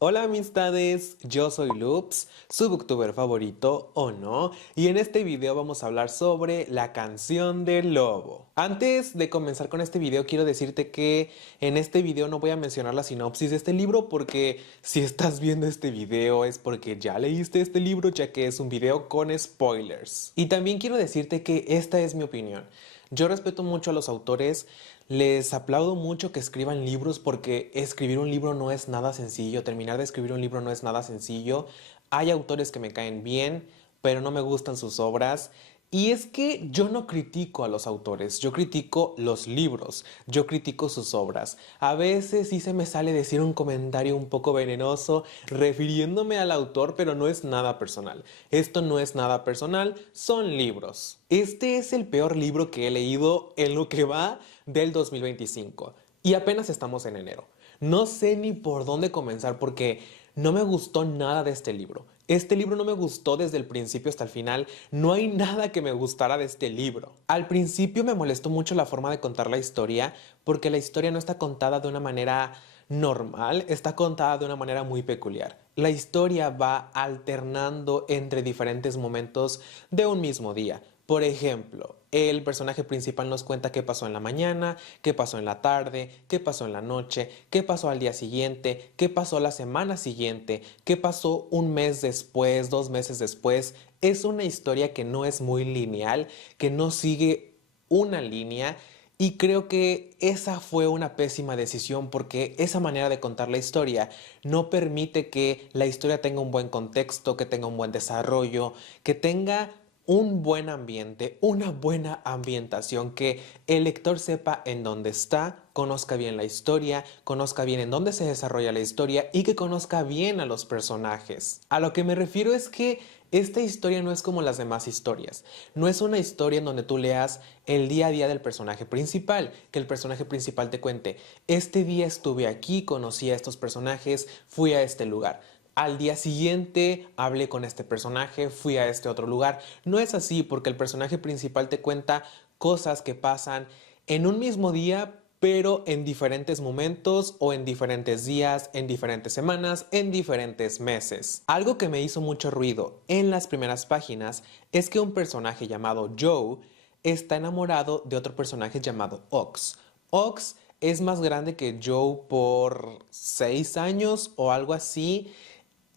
Hola amistades, yo soy Loops, su booktuber favorito o no, y en este video vamos a hablar sobre la canción del lobo. Antes de comenzar con este video quiero decirte que en este video no voy a mencionar la sinopsis de este libro porque si estás viendo este video es porque ya leíste este libro, ya que es un video con spoilers. Y también quiero decirte que esta es mi opinión. Yo respeto mucho a los autores, les aplaudo mucho que escriban libros porque escribir un libro no es nada sencillo, terminar de escribir un libro no es nada sencillo. Hay autores que me caen bien, pero no me gustan sus obras. Y es que yo no critico a los autores, yo critico los libros, yo critico sus obras. A veces sí se me sale decir un comentario un poco venenoso refiriéndome al autor, pero no es nada personal. Esto no es nada personal, son libros. Este es el peor libro que he leído en lo que va del 2025 y apenas estamos en enero. No sé ni por dónde comenzar porque no me gustó nada de este libro. Este libro no me gustó desde el principio hasta el final. No hay nada que me gustara de este libro. Al principio me molestó mucho la forma de contar la historia porque la historia no está contada de una manera normal, está contada de una manera muy peculiar. La historia va alternando entre diferentes momentos de un mismo día. Por ejemplo, el personaje principal nos cuenta qué pasó en la mañana, qué pasó en la tarde, qué pasó en la noche, qué pasó al día siguiente, qué pasó la semana siguiente, qué pasó un mes después, 2 meses después. Es una historia que no es muy lineal, que no sigue una línea y creo que esa fue una pésima decisión porque esa manera de contar la historia no permite que la historia tenga un buen contexto, que tenga un buen desarrollo, que tenga un buen ambiente, una buena ambientación, que el lector sepa en dónde está, conozca bien la historia, conozca bien en dónde se desarrolla la historia y que conozca bien a los personajes. A lo que me refiero es que esta historia no es como las demás historias. No es una historia en donde tú leas el día a día del personaje principal, que el personaje principal te cuente, este día estuve aquí, conocí a estos personajes, fui a este lugar. Al día siguiente hablé con este personaje, fui a este otro lugar. No es así porque el personaje principal te cuenta cosas que pasan en un mismo día, pero en diferentes momentos o en diferentes días, en diferentes semanas, en diferentes meses. Algo que me hizo mucho ruido en las primeras páginas es que un personaje llamado Joe está enamorado de otro personaje llamado Ox. Ox es más grande que Joe por 6 años o algo así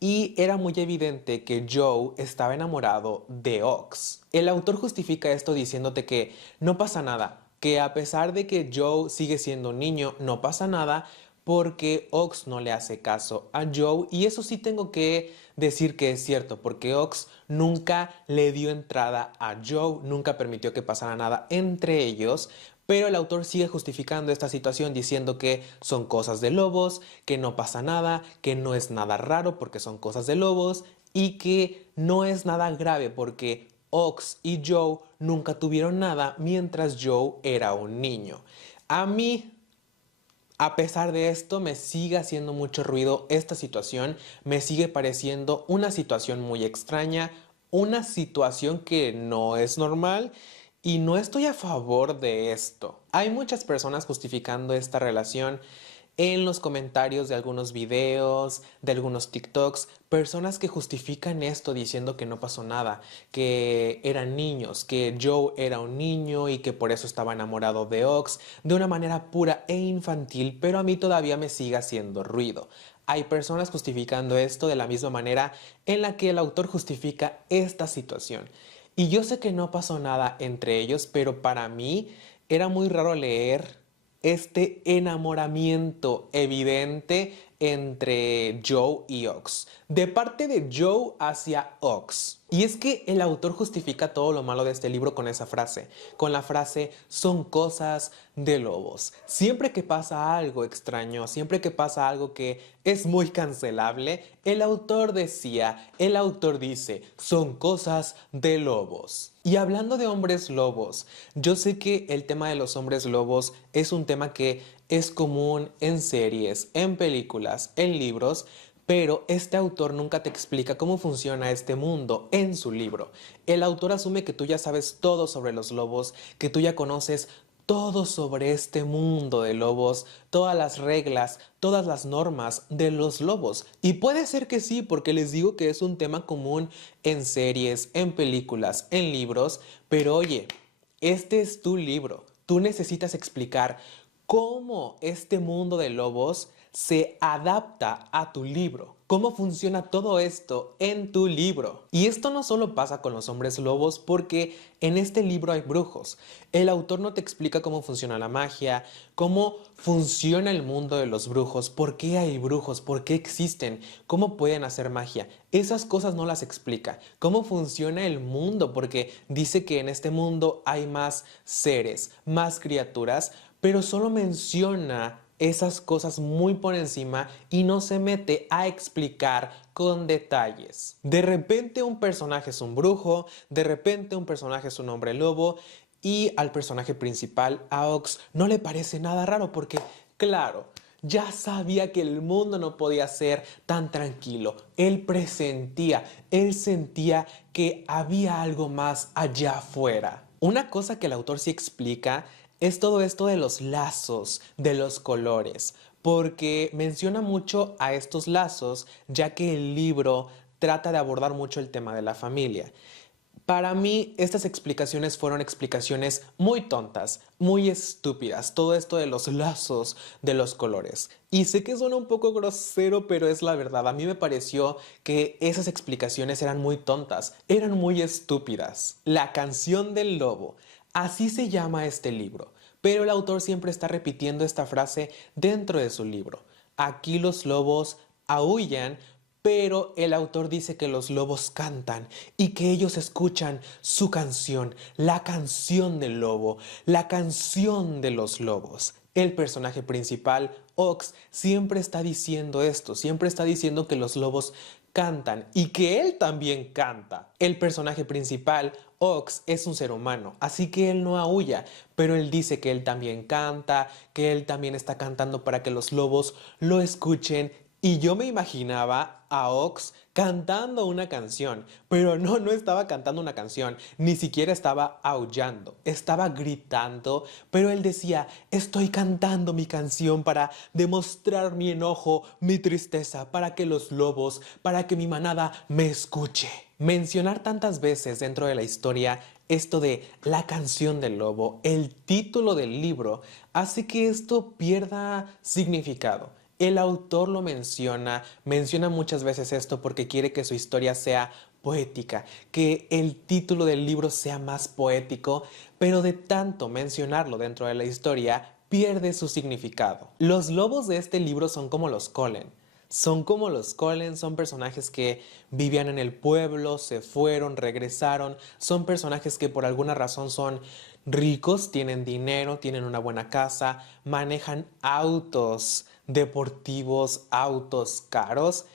y era muy evidente que Joe estaba enamorado de Ox. El autor justifica esto diciéndote que no pasa nada, que a pesar de que Joe sigue siendo un niño, no pasa nada porque Ox no le hace caso a Joe y eso sí tengo que decir que es cierto porque Ox nunca le dio entrada a Joe, nunca permitió que pasara nada entre ellos, pero el autor sigue justificando esta situación diciendo que son cosas de lobos, que no pasa nada, que no es nada raro porque son cosas de lobos y que no es nada grave porque Ox y Joe nunca tuvieron nada mientras Joe era un niño. A mí, a pesar de esto, me sigue haciendo mucho ruido esta situación, me sigue pareciendo una situación muy extraña, una situación que no es normal y no estoy a favor de esto. Hay muchas personas justificando esta relación en los comentarios de algunos videos, de algunos TikToks, personas que justifican esto diciendo que no pasó nada, que eran niños, que Joe era un niño y que por eso estaba enamorado de Ox, de una manera pura e infantil, pero a mí todavía me sigue haciendo ruido. Hay personas justificando esto de la misma manera en la que el autor justifica esta situación. Y yo sé que no pasó nada entre ellos, pero para mí era muy raro leer este enamoramiento evidente entre Joe y Ox, de parte de Joe hacia Ox. Y es que el autor justifica todo lo malo de este libro con esa frase, con la frase son cosas de lobos. Siempre que pasa algo extraño, siempre que pasa algo que es muy cancelable, el autor decía, el autor dice, son cosas de lobos. Y hablando de hombres lobos, yo sé que el tema de los hombres lobos es un tema que es común en series, en películas, en libros, pero este autor nunca te explica cómo funciona este mundo en su libro. El autor asume que tú ya sabes todo sobre los lobos, que tú ya conoces todo sobre este mundo de lobos, todas las reglas, todas las normas de los lobos. Y puede ser que sí, porque les digo que es un tema común en series, en películas, en libros, pero oye, este es tu libro. Tú necesitas explicar cómo este mundo de lobos se adapta a tu libro. Cómo funciona todo esto en tu libro. Y esto no solo pasa con los hombres lobos porque en este libro hay brujos. El autor no te explica cómo funciona la magia, cómo funciona el mundo de los brujos, por qué hay brujos, por qué existen, cómo pueden hacer magia. Esas cosas no las explica. Cómo funciona el mundo, porque dice que en este mundo hay más seres, más criaturas, pero solo menciona esas cosas muy por encima y no se mete a explicar con detalles. De repente un personaje es un brujo, de repente un personaje es un hombre lobo y al personaje principal, a Ox, no le parece nada raro porque, claro, ya sabía que el mundo no podía ser tan tranquilo. Él presentía, él sentía que había algo más allá afuera. Una cosa que el autor sí explica es todo esto de los lazos, de los colores, porque menciona mucho a estos lazos, ya que el libro trata de abordar mucho el tema de la familia. Para mí, estas explicaciones fueron explicaciones muy tontas, muy estúpidas, todo esto de los lazos, de los colores. Y sé que suena un poco grosero, pero es la verdad. A mí me pareció que esas explicaciones eran muy tontas, eran muy estúpidas. La canción del lobo, así se llama este libro, pero el autor siempre está repitiendo esta frase dentro de su libro. Aquí los lobos aúllan, pero el autor dice que los lobos cantan y que ellos escuchan su canción, la canción del lobo, la canción de los lobos. El personaje principal, Ox, siempre está diciendo esto, siempre está diciendo que los lobos cantan y que él también canta. El personaje principal, Ox, es un ser humano, así que él no aúlla, pero él dice que él también canta, que él también está cantando para que los lobos lo escuchen. Y yo me imaginaba a Ox cantando una canción, pero no estaba cantando una canción, ni siquiera estaba aullando, estaba gritando, pero él decía, estoy cantando mi canción para demostrar mi enojo, mi tristeza, para que los lobos, para que mi manada me escuche. Mencionar tantas veces dentro de la historia esto de la canción del lobo, el título del libro, hace que esto pierda significado. El autor lo menciona muchas veces esto porque quiere que su historia sea poética, que el título del libro sea más poético, pero de tanto mencionarlo dentro de la historia, pierde su significado. Los lobos de este libro son como los Colen. Son como los Colen, son personajes que vivían en el pueblo, se fueron, regresaron, son personajes que por alguna razón son ricos, tienen dinero, tienen una buena casa, manejan autos deportivos, autos caros.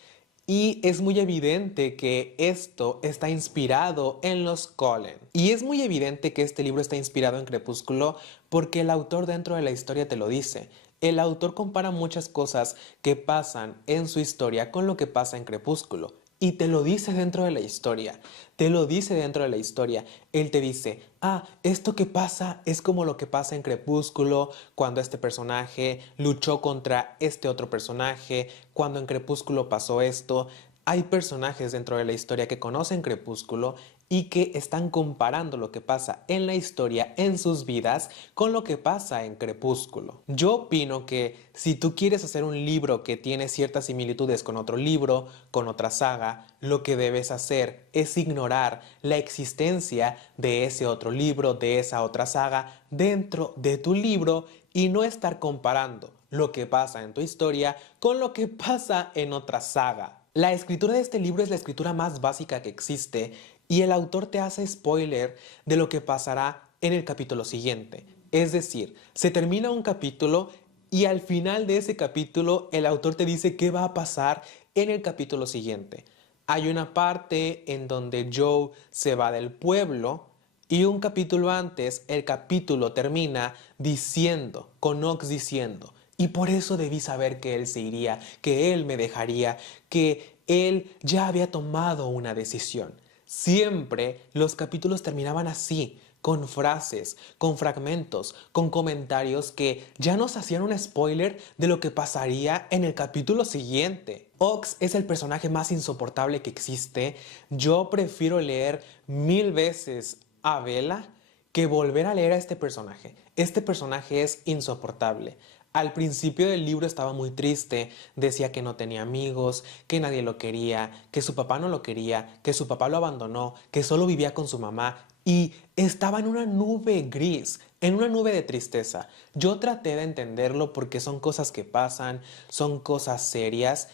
Y es muy evidente que esto está inspirado en los Colen. Y es muy evidente que este libro está inspirado en Crepúsculo porque el autor dentro de la historia te lo dice. El autor compara muchas cosas que pasan en su historia con lo que pasa en Crepúsculo. Y te lo dice dentro de la historia. Te lo dice dentro de la historia. Él te dice, esto que pasa es como lo que pasa en Crepúsculo, cuando este personaje luchó contra este otro personaje, cuando en Crepúsculo pasó esto. Hay personajes dentro de la historia que conocen Crepúsculo y que están comparando lo que pasa en la historia, en sus vidas, con lo que pasa en Crepúsculo. Yo opino que si tú quieres hacer un libro que tiene ciertas similitudes con otro libro, con otra saga, lo que debes hacer es ignorar la existencia de ese otro libro, de esa otra saga, dentro de tu libro y no estar comparando lo que pasa en tu historia con lo que pasa en otra saga. La escritura de este libro es la escritura más básica que existe y el autor te hace spoiler de lo que pasará en el capítulo siguiente. Es decir, se termina un capítulo y al final de ese capítulo el autor te dice qué va a pasar en el capítulo siguiente. Hay una parte en donde Joe se va del pueblo y un capítulo antes el capítulo termina diciendo, con Ox diciendo, y por eso debí saber que él se iría, que él me dejaría, que él ya había tomado una decisión. Siempre los capítulos terminaban así, con frases, con fragmentos, con comentarios que ya nos hacían un spoiler de lo que pasaría en el capítulo siguiente. Ox es el personaje más insoportable que existe. Yo prefiero leer 1000 veces a Bella que volver a leer a este personaje. Este personaje es insoportable. Al principio del libro estaba muy triste, decía que no tenía amigos, que nadie lo quería, que su papá no lo quería, que su papá lo abandonó, que solo vivía con su mamá y estaba en una nube gris, en una nube de tristeza. Yo traté de entenderlo porque son cosas que pasan, son cosas serias,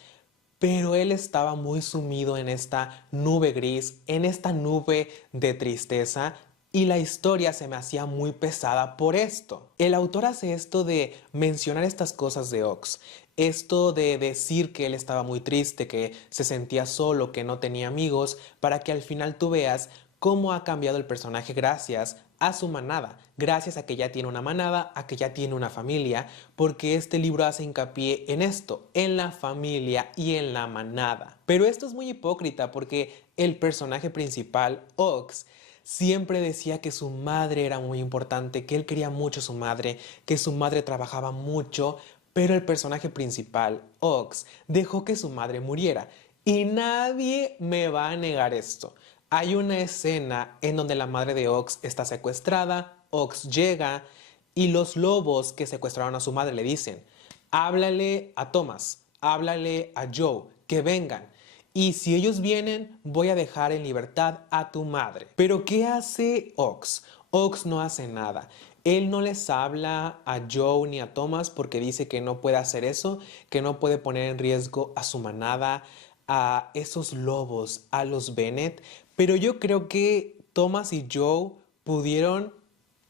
pero él estaba muy sumido en esta nube gris, en esta nube de tristeza, y la historia se me hacía muy pesada por esto. El autor hace esto de mencionar estas cosas de Ox, esto de decir que él estaba muy triste, que se sentía solo, que no tenía amigos, para que al final tú veas cómo ha cambiado el personaje gracias a su manada, gracias a que ya tiene una manada, a que ya tiene una familia, porque este libro hace hincapié en esto, en la familia y en la manada. Pero esto es muy hipócrita porque el personaje principal, Ox, siempre decía que su madre era muy importante, que él quería mucho a su madre, que su madre trabajaba mucho, pero el personaje principal, Ox, dejó que su madre muriera. Y nadie me va a negar esto. Hay una escena en donde la madre de Ox está secuestrada, Ox llega y los lobos que secuestraron a su madre le dicen, háblale a Thomas, háblale a Joe, que vengan. Y si ellos vienen, voy a dejar en libertad a tu madre. Pero ¿qué hace Ox? Ox no hace nada. Él no les habla a Joe ni a Thomas porque dice que no puede hacer eso, que no puede poner en riesgo a su manada, a esos lobos, a los Bennett. Pero yo creo que Thomas y Joe pudieron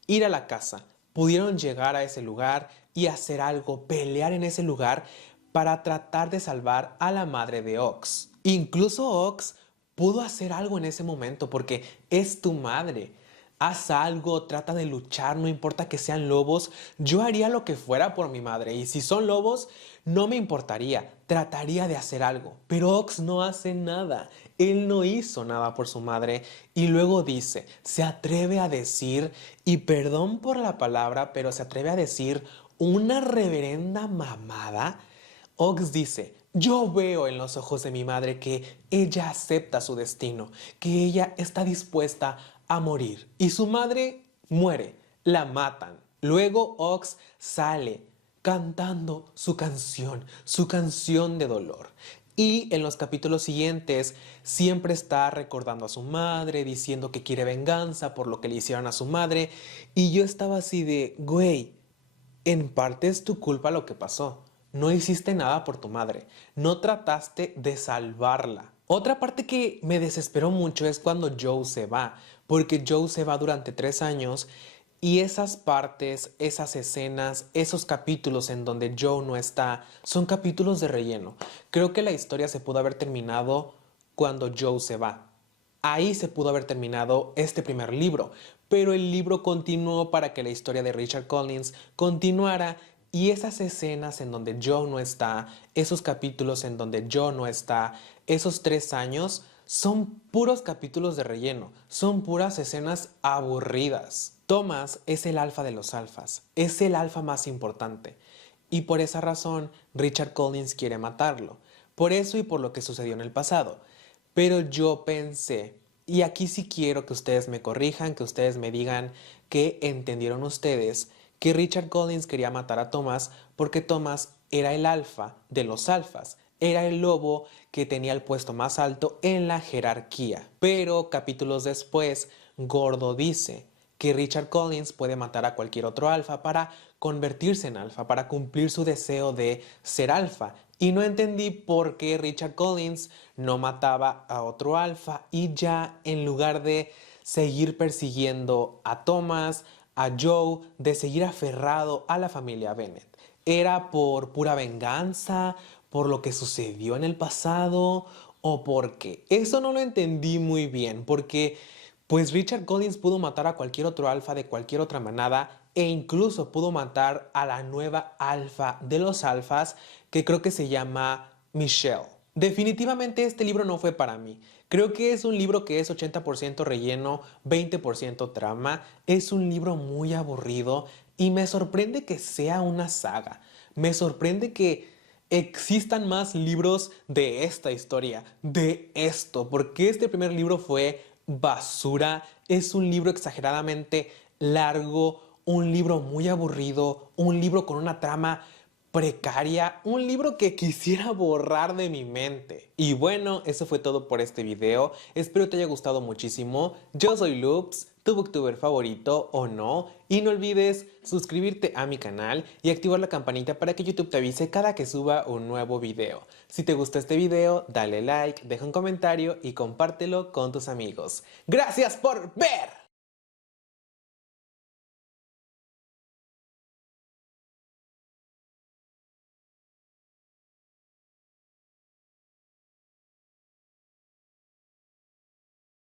ir a la casa, pudieron llegar a ese lugar y hacer algo, pelear en ese lugar para tratar de salvar a la madre de Ox. Incluso Ox pudo hacer algo en ese momento porque es tu madre. Haz algo, trata de luchar, no importa que sean lobos. Yo haría lo que fuera por mi madre y si son lobos, no me importaría. Trataría de hacer algo. Pero Ox no hace nada. Él no hizo nada por su madre y luego dice, se atreve a decir, y perdón por la palabra, pero se atreve a decir una reverenda mamada. Ox dice, yo veo en los ojos de mi madre que ella acepta su destino, que ella está dispuesta a morir. Y su madre muere, la matan. Luego Ox sale cantando su canción de dolor. Y en los capítulos siguientes siempre está recordando a su madre, diciendo que quiere venganza por lo que le hicieron a su madre. Y yo estaba así de, güey, en parte es tu culpa lo que pasó. No hiciste nada por tu madre. No trataste de salvarla. Otra parte que me desesperó mucho es cuando Joe se va, porque Joe se va durante 3 años y esas partes, esas escenas, esos capítulos en donde Joe no está, son capítulos de relleno. Creo que la historia se pudo haber terminado cuando Joe se va. Ahí se pudo haber terminado este primer libro, pero el libro continuó para que la historia de Richard Collins continuara y esas escenas en donde Joe no está, esos capítulos en donde Joe no está, esos 3 años son puros capítulos de relleno, son puras escenas aburridas. Thomas es el alfa de los alfas, es el alfa más importante y por esa razón Richard Collins quiere matarlo, por eso y por lo que sucedió en el pasado. Pero yo pensé, y aquí sí quiero que ustedes me corrijan, que ustedes me digan que entendieron ustedes que Richard Collins quería matar a Thomas porque Thomas era el alfa de los alfas, era el lobo que tenía el puesto más alto en la jerarquía. Pero capítulos después, Gordo dice que Richard Collins puede matar a cualquier otro alfa para convertirse en alfa, para cumplir su deseo de ser alfa. Y no entendí por qué Richard Collins no mataba a otro alfa y ya en lugar de seguir persiguiendo a Thomas, a Joe, de seguir aferrado a la familia Bennett. ¿Era por pura venganza, por lo que sucedió en el pasado o por qué? Eso no lo entendí muy bien porque pues Richard Collins pudo matar a cualquier otro alfa de cualquier otra manada e incluso pudo matar a la nueva alfa de los alfas que creo que se llama Michelle. Definitivamente este libro no fue para mí. Creo que es un libro que es 80% relleno, 20% trama. Es un libro muy aburrido y me sorprende que sea una saga. Me sorprende que existan más libros de esta historia, de esto, porque este primer libro fue basura. Es un libro exageradamente largo, un libro muy aburrido, un libro con una trama precaria, un libro que quisiera borrar de mi mente. Y bueno, eso fue todo por este video. Espero te haya gustado muchísimo. Yo soy Loops, tu booktuber favorito o no. Y no olvides suscribirte a mi canal y activar la campanita para que YouTube te avise cada que suba un nuevo video. Si te gustó este video, dale like, deja un comentario y compártelo con tus amigos. ¡Gracias por ver!